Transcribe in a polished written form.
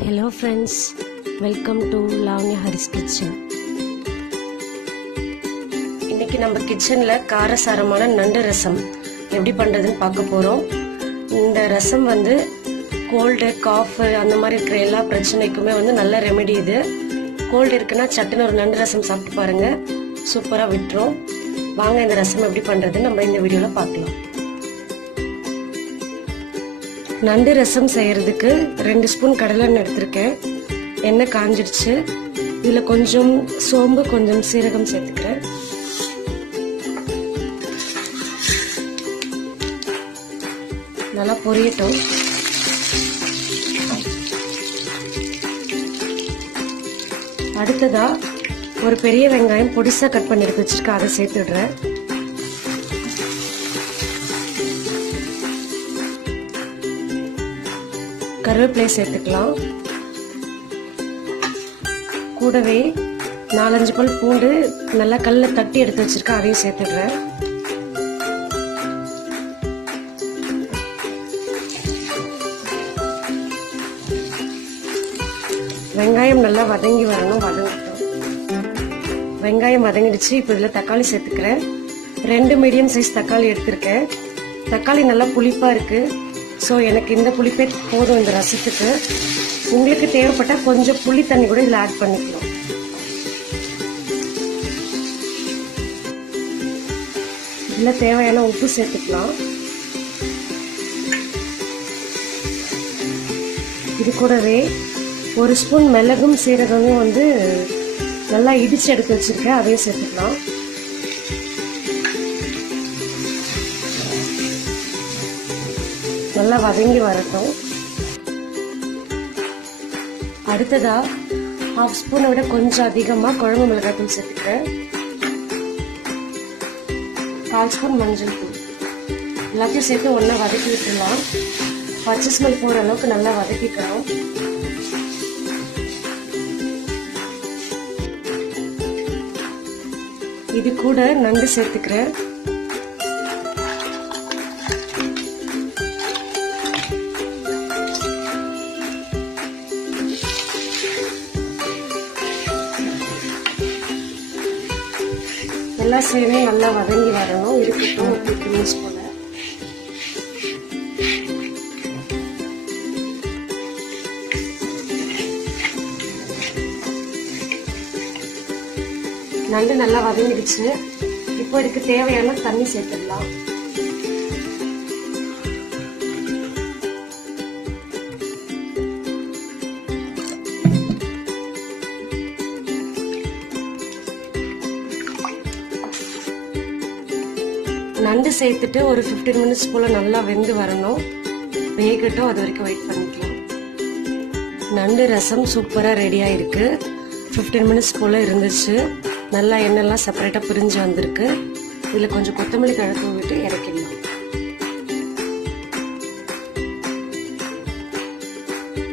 Hello friends, welcome to Lavanyaa kitchen. இன்னைக்கு நம்ம கிச்சன்ல காரசாரமான நண்டு ரசம் எப்படி பண்றதுன்னு பார்க்க போறோம். இந்த ரசம் வந்து கோல்டு, காஃப் அந்த மாதிரி இருக்கிற எல்லா பிரச்சனைக்குமே வந்து நல்ல ரெமெடி இது. கோல்டு இருக்குன்னா சட்டுன்னு ஒரு நண்டு ரசம் சாப்பிட்டு பாருங்க, சூப்பரா விட்டுரும். வாங்க இந்த ரசம் எப்படி பண்றதுன்னு நம்ம இந்த வீடியோல பார்க்கலாம். நண்டு ரசம் செய்யறதுக்கு 2 ஸ்பூன் கடலெண்ணெய் எடுத்திருக்கேன். எண்ணெய் காஞ்சிடுச்சு. இதில் கொஞ்சம் சோம்பு, கொஞ்சம் சீரகம் சேர்த்துக்கிறேன். நல்லா பொரியட்டும். அடுத்ததா ஒரு பெரிய வெங்காயம் பொடிசா கட் பண்ணி எடுத்து வச்சிருக்கேன், அதை சேர்த்துடுறேன். கருவேப்பிலை சேர்த்துக்கலாம். கூடவே 4-5 பல் பூண்டு நல்லா கல்ல தட்டி எடுத்து வச்சிருக்கேன், அதையும் சேர்த்துடுறேன். வெங்காயம் நல்லா வதங்கி வரணும், வதங்கட்டும். வெங்காயம் வதங்கிடுச்சு. இப்போ இதில் தக்காளி சேர்த்துக்கிறேன். 2 மீடியம் சைஸ் தக்காளி எடுத்திருக்கேன். தக்காளி நல்லா புளிப்பா இருக்கு. ஸோ எனக்கு இந்த புளிப்பே போதும் இந்த ரசத்துக்கு. உங்களுக்கு தேவைப்பட்டால் கொஞ்சம் புளி தண்ணி கூட இதில் ஆட் பண்ணிக்கலாம். இதில் தேவையான உப்பு சேர்த்துக்கலாம். இது கூடவே 1 ஸ்பூன் மிளகும் சீரகமும் வந்து நல்லா இடிச்சு எடுத்து வச்சிருக்கேன், அதையும் சேர்த்துக்கலாம். நல்லா வதங்கி வரட்டும். அடுத்ததா 1/2 ஸ்பூனை விட கொஞ்சம் அதிகமா குழம்பு மிளகாய்த்தூள் சேர்த்துக்கிறேன். 1/4 ஸ்பூன் மஞ்சள் தூள். எல்லாத்தையும் சேர்த்து ஒண்ணா வதக்கி விட்டுலாம். பச்சை ஸ்மெல் போற அளவுக்கு நல்லா வதக்கிக்கிறோம். இது கூட நண்டு சேர்த்துக்கிறேன். எல்லா சேர்ந்து நல்லா வதங்கி வரணும். இருக்கட்டும் ஒரு 2 மினிட்ஸ் போல. நண்டு நல்லா வதங்கிடுச்சு. இப்போ இதுக்கு தேவையான தண்ணி சேர்த்துடலாம். நண்டு சேர்த்துட்டு ஒரு 15 மினிட்ஸ் போல நல்லா வெந்து வரணும். வேகட்டும், அது வரைக்கும் வெயிட் பண்ணிக்கலாம். நண்டு ரசம் சூப்பரா ரெடியா இருக்கு. 15 மினிட்ஸ் போல இருந்துச்சு. நல்லா எண்ணெய்லாம் செப்பரேட்டா பிரிஞ்சு வந்திருக்கு. இதுல கொஞ்சம் கொத்தமல்லி தழை தூவிட்டு இறக்கிடலாம்.